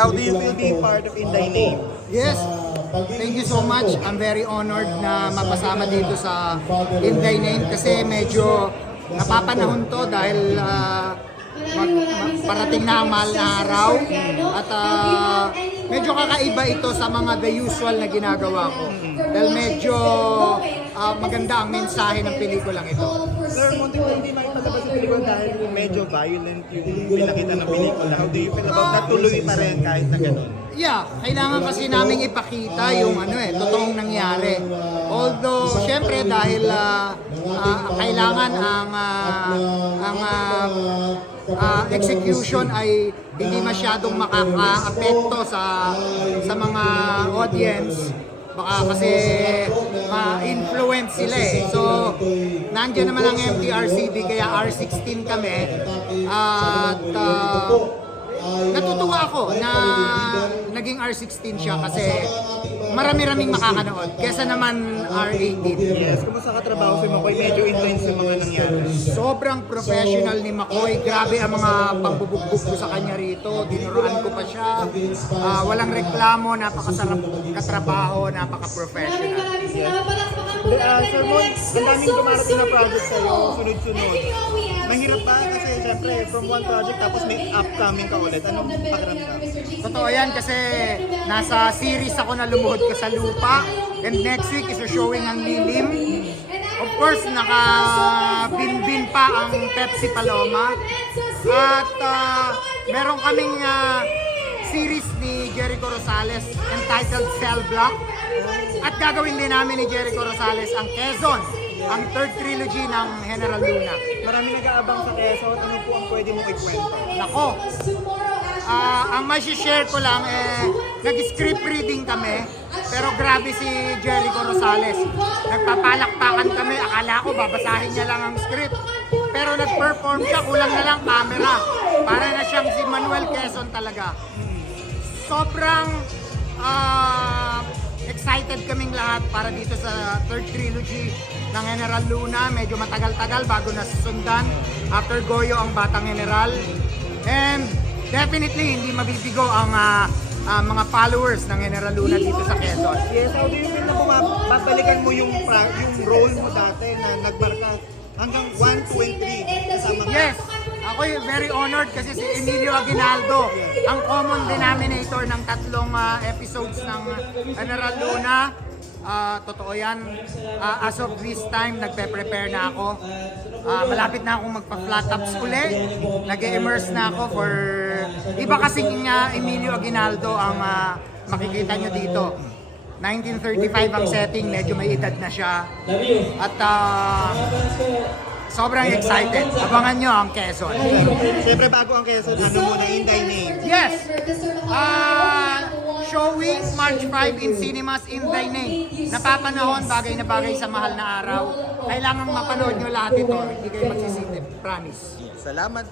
How do you feel being part of Inday Name? Yes, thank you so much. I'm very honored na mapasama dito sa Inday Name kasi medyo napapanahon to dahil ah, mag, mag- parating na ang mahal na araw at ah, medyo kakaiba ito sa mga the usual na ginagawa ko dahil medyo ah, maganda ang mensahe ng pelikulang ito. Sir, munti mo hindi makipalabas yung pelikula dahil medyo violent yung pinakita ng pelikula. How do you feel about that? Tuloy pa rin kahit na ganun. Yeah, kailangan kasi namin ipakita yung ano eh, totoong nangyari. Although, syempre dahil ah, ah, kailangan ang ah, ang ah, ah, execution ay hindi masyadong makaka-apekto sa sa mga audience. Baka kasi ma-influence sila eh. So, nandiyan naman ang MTRCB kaya R16 kami. At ah, Natutuwa ako na naging R16 siya kasi marami-raming makakanood kesa naman R18. Yes, kumusta ka trabaho si Makoy? Medyo intense yung mga nangyari. Sobrang professional ni McCoy. Grabe ang mga pagbubugbog ko sa kanya rito. Dinuruan ko pa siya. Ah, walang reklamo, napakasarap katrabaho, napaka-professional. Uh, Sir Mon, ang daming dumarating na project sa'yo, sunod-sunod. Mahirap ba? Kasi syempre, from one project tapos may upcoming ka ulit. Anong pakiramdam? Totoo yan kasi nasa series ako na lumuhod ka sa lupa and next week is showing ang lilim. Of course, naka-bin-bin pa ang Pepsi Paloma. At ah, meron kaming ah, series ni Jericho Rosales entitled Cell Block. At gagawin din namin ni Jericho Rosales ang Quezon, ang third trilogy ng General Luna. Marami nag-aabang sa Quezon. Ano po ang pwede mong ikwento? Nako, Ah, ang may share ko lang eh, nag-script reading kami, pero grabe si Jericho Rosales. Nagpapalakpakan kami, akala ko babasahin niya lang ang script. Pero nag-perform siya, kulang na lang camera. Para na siyang si Manuel Quezon talaga. Sobrang ah, excited kaming lahat para dito sa third trilogy ng General Luna. Medyo matagal-tagal bago nasusundan. After Goyo ang Batang General. And definitely hindi mabibigo ang ah, ah, mga followers ng General Luna dito sa Quezon. Yes, how do you feel na bumabalikan mo yung, pra- yung role mo dati na nagmarka hanggang 1, 2, and 3 kasama ka? Yes, ako yung very honored kasi si Emilio Aguinaldo ang common denominator ng tatlong ah, episodes ng General Luna. Ah, totoo yan. Ah, as of this time, nagpe-prepare na ako. Ah, malapit na akong magpa-flat ups uli. Nag-immerse na ako for... Iba kasing nga Emilio Aguinaldo ang ah, makikita nyo dito. 1935 ang setting, medyo may edad na siya. At ah, sobrang excited. Abangan nyo ang Quezon. Siyempre bago ang Quezon, ano muna Inday Name? Yes! Ah, showing March 5 in cinemas in thy name. Napapanahon, bagay na bagay sa mahal na araw. Kailangang mapanood nyo lahat ito. Hindi kayo magsisitip. Promise. Salamat.